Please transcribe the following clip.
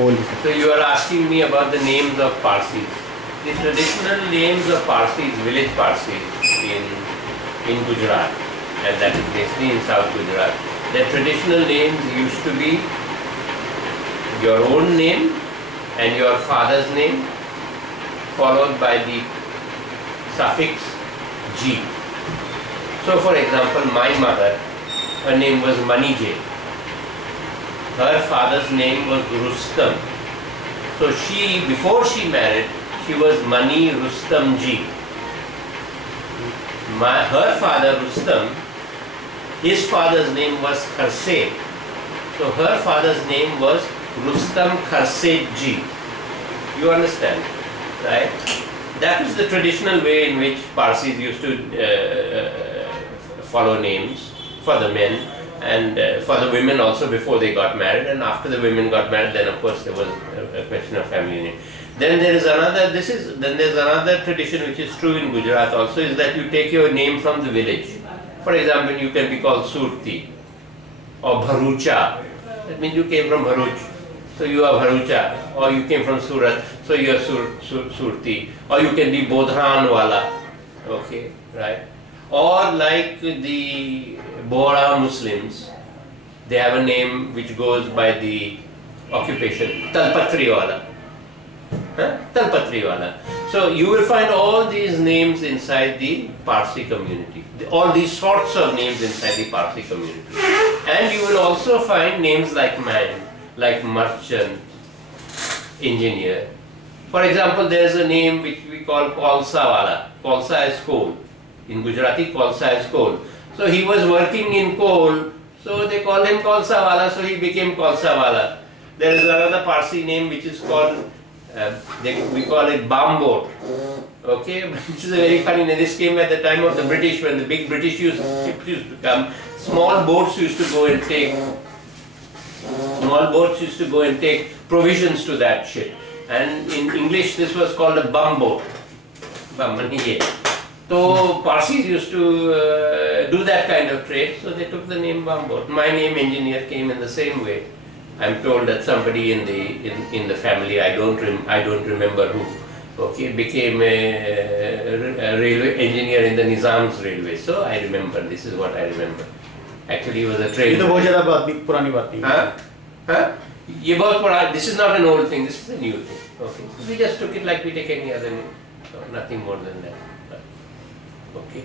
So you are asking me about the names of Parsis. The traditional names of Parsis, village Parsis in Gujarat, and that is basically in South Gujarat. The traditional names used to be your own name and your father's name, followed by the suffix G. So for example, my mother, her name was Manije. Her father's name was Rustam. So she, before she married, she was Mani Rustam Ji. Her father Rustam, his father's name was Kharse. So her father's name was Rustam Kharse Ji. You understand, right? That is the traditional way in which Parsis used to follow names for the men and for the women also before they got married, and after the women got married, then of course there was a question of family name. Then there is another, then there's another tradition which is true in Gujarat also, is that you take your name from the village. For example, you can be called Surti or Bharucha. That means you came from Bharuch, so you are Bharucha. Or you came from Surat, so you are Surti. Or you can be Bodhan Wala. Okay, right? Or like the Bohra Muslims, they have a name which goes by the occupation, Talpatri Wala. Talpatri Wala. So you will find all these names inside the Parsi community. All these sorts of names inside the Parsi community. And you will also find names like man, like merchant, engineer. For example, there is a name which we call Kolsa Wala. Kolsa is coal. In Gujarati, Kolsa is coal. So he was working in coal, so they called him Kolsa Wala, so he became Kolsa Wala. There is another Parsi name which is called, we call it Bambot. Okay, which is a very funny name. This came at the time of the British, when the big British ships used to come. Small boats used to go and take provisions to that ship. And in English this was called a bumboat. So Parsis used to do that kind of trade, so they took the name Bambot. My name Engineer came in the same way. I'm told that somebody in the family, I don't remember who, okay, became a railway engineer in the Nizam's railway. So I remember, this is what I remember. Actually, he was a train. This is not an old thing, this is a new thing. Okay. We just took it like we take any other name. So nothing more than that. Okay.